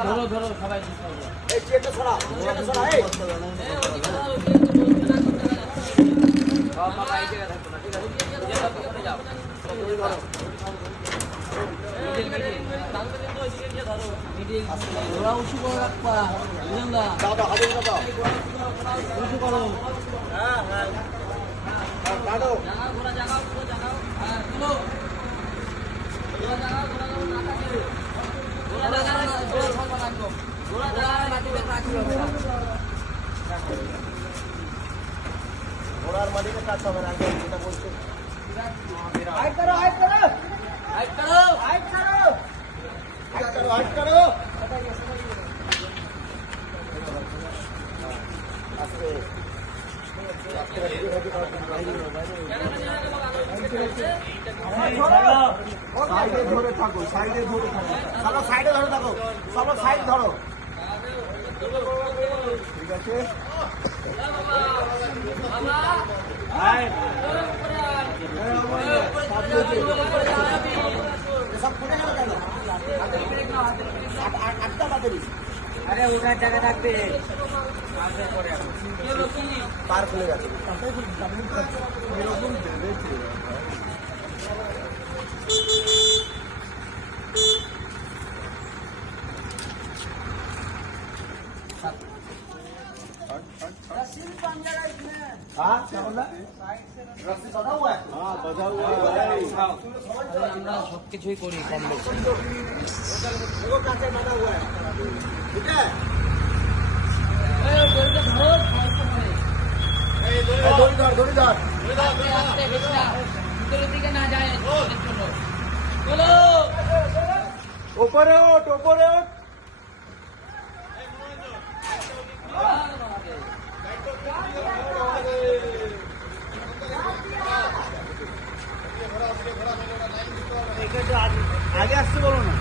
ধরো ধরো সবাই এই চেয়ারটা ছড়া চেয়ারটা ছড়া এই সব বাবা এই জায়গায় থাকো না ঠিক আছে চলে যাও তুমি ধরো ওরা উঁচু করে রাখবা বুঝলেন না দাদা হাতে দাও উঁচু করো হ্যাঁ হ্যাঁ কাটো ঘোরা জাগাও পুরো জাগাও হ্যাঁ তুলো ঘোরা জাগাও ঘোরা জাগাও ঘোরা ছাড়বা রাখবো ঘোরা জাগাও মাটিতে রাখি হবে না ঘোড়ার মাটিতে কাটতে হবে না যেটা বলছো হাইট করো হাইট করো হাইট করো হাইট করো হাইট করো হাইট করো আস্তে সাইডে ধরে থাকো সাইডে ধরে থাকো চলো সাইডে ধরে থাকো চলো সাইড ধরো ঠিক আছে সব খুলে গেল কেন আটটা বাজে আরে ওটার জায়গা থাকবে পার খুলে গেছে আমরা সবকিছুই করি কম বেশি ভিতরের দিকে না যায় চলো ওপরে ওঠ ওপরে ওঠ আগে আসতে বলো না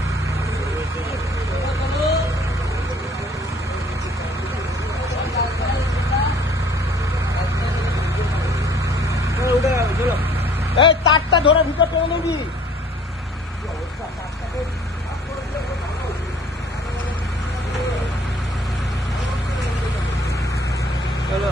এই তারটা ধরে ভিতর টেনে নিবি চলো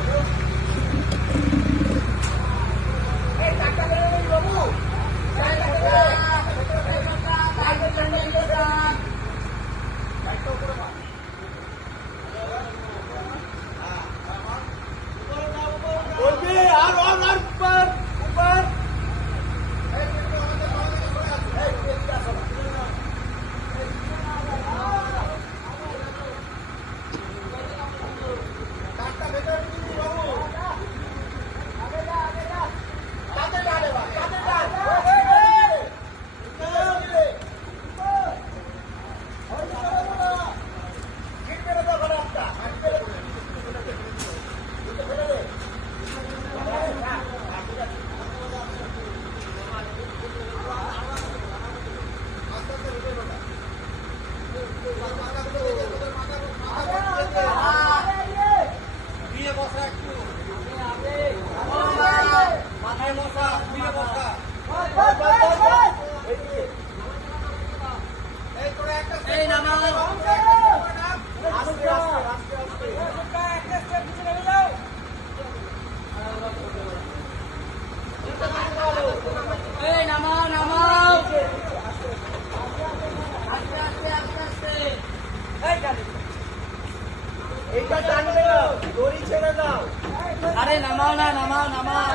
আরে নামাও না নামাও নামাও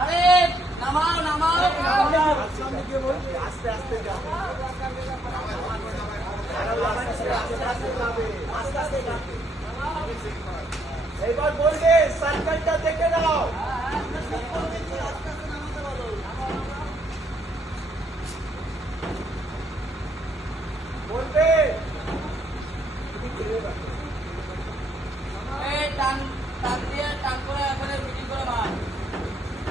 আরে নামাও নামাও আস্তে আস্তে যাও এইবার বলবে সার্কেলটা দেখে নাও